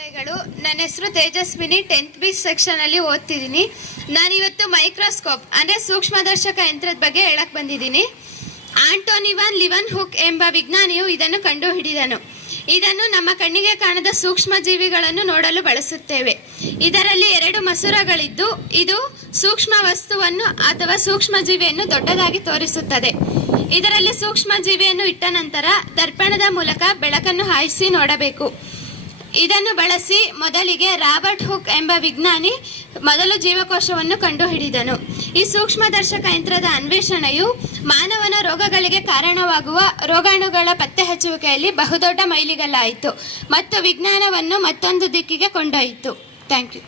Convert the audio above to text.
ಶುಭೋದಯಗಳು. ನನ್ನ ಹೆಸರು Tejaswini. 10th B ಸೆಕ್ಷನಲ್ಲಿ ಓದ್ತಿದ್ದೀನಿ. ನಾನಿವತ್ತು ಮೈಕ್ರೋಸ್ಕೋಪ್ ಅಂದರೆ ಸೂಕ್ಷ್ಮದರ್ಶಕ ಯಂತ್ರದ ಬಗ್ಗೆ ಹೇಳಕ್ಕೆ ಬಂದಿದ್ದೀನಿ. ಆಂಟೋನಿ ವಾನ್ ಲಿವನ್ಹುಕ್ ಎಂಬ ವಿಜ್ಞಾನಿಯು ಇದನ್ನು ಕಂಡುಹಿಡಿದನು. ಇದನ್ನು ನಮ್ಮ ಕಣ್ಣಿಗೆ ಕಾಣದ ಸೂಕ್ಷ್ಮ ಜೀವಿಗಳನ್ನು ನೋಡಲು ಬಳಸುತ್ತೇವೆ. ಇದರಲ್ಲಿ 2 ಮಸೂರಗಳಿದ್ದು ಇದು ಸೂಕ್ಷ್ಮ ವಸ್ತುವನ್ನು ಅಥವಾ ಸೂಕ್ಷ್ಮ ಜೀವಿಯನ್ನು ದೊಡ್ಡದಾಗಿ ತೋರಿಸುತ್ತದೆ. ಇದರಲ್ಲಿ ಸೂಕ್ಷ್ಮ ಜೀವಿಯನ್ನು ಇಟ್ಟ ನಂತರ ದರ್ಪಣದ ಮೂಲಕ ಬೆಳಕನ್ನು ಹಾಯಿಸಿ ನೋಡಬೇಕು. ಇದನ್ನು ಬಳಸಿ ಮೊದಲಿಗೆ ರಾಬರ್ಟ್ ಹುಕ್ ಎಂಬ ವಿಜ್ಞಾನಿ ಮೊದಲು ಜೀವಕೋಶವನ್ನು ಕಂಡುಹಿಡಿದನು. ಈ ಸೂಕ್ಷ್ಮದರ್ಶಕ ಯಂತ್ರದ ಅನ್ವೇಷಣೆಯು ಮಾನವನ ರೋಗಗಳಿಗೆ ಕಾರಣವಾಗುವ ರೋಗಾಣುಗಳ ಪತ್ತೆ ಹಚ್ಚುವಿಕೆಯಲ್ಲಿ ಬಹುದೊಡ್ಡ ಮೈಲಿಗಲ್ಲಾಯಿತು ಮತ್ತು ವಿಜ್ಞಾನವನ್ನು ಮತ್ತೊಂದು ದಿಕ್ಕಿಗೆ ಕೊಂಡೊಯ್ಯಿತು. Thank you.